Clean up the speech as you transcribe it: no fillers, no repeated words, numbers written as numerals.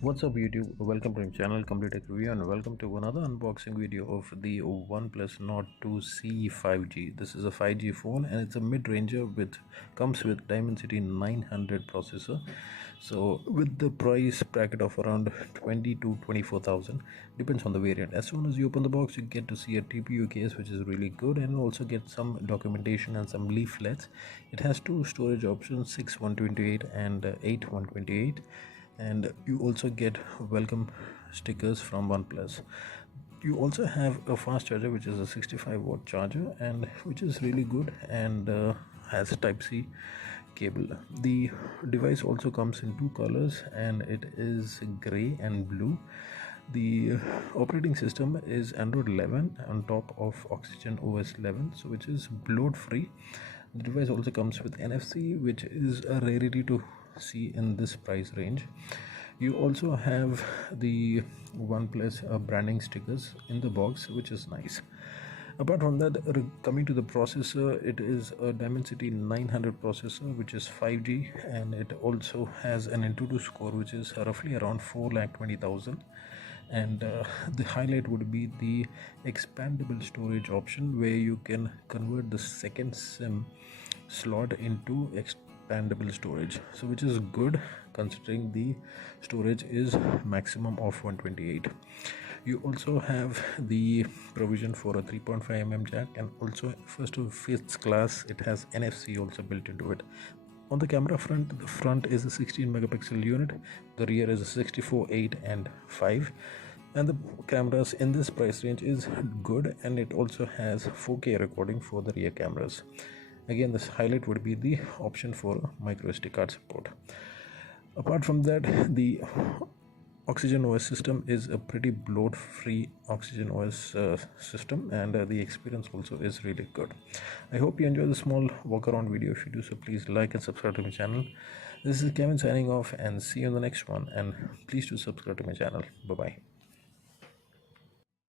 What's up YouTube, welcome to my channel Complete Tech Review and welcome to another unboxing video of the OnePlus Nord 2C 5G. This is a 5G phone and it's a mid-ranger comes with Dimensity 900 processor. So with the price bracket of around 20 to 24,000, depends on the variant. As soon as you open the box you get to see a TPU case which is really good, and also get some documentation and some leaflets. It has two storage options, 6 128 and 8 128, and you also get welcome stickers from OnePlus. You also have a fast charger which is a 65-watt charger and which is really good, and has type C cable. The device also comes in two colors and it is gray and blue. The operating system is Android 11 on top of Oxygen OS 11, so which is bloat free. The device also comes with NFC, which is a rarity to see in this price range. You also have the OnePlus branding stickers in the box, which is nice. Apart from that, coming to the processor, it is a Dimensity 900 processor which is 5G, and it also has an Antutu score which is roughly around 4,20,000. And the highlight would be the expandable storage option, where you can convert the second SIM slot into expandable storage, so which is good considering the storage is maximum of 128. You also have the provision for a 3.5mm jack, and also first to fifth class it has NFC also built into it. On the camera front, the front is a 16 megapixel unit, the rear is a 64, 8 and 5, and the cameras in this price range is good, and it also has 4K recording for the rear cameras. Again, this highlight would be the option for micro SD card support. Apart from that, the Oxygen OS system is a pretty bloat free Oxygen OS system, and the experience also is really good. I hope you enjoy the small walk around video. If you do so, please like and subscribe to my channel. This is Kevin signing off, and see you in the next one, and please do subscribe to my channel. Bye bye.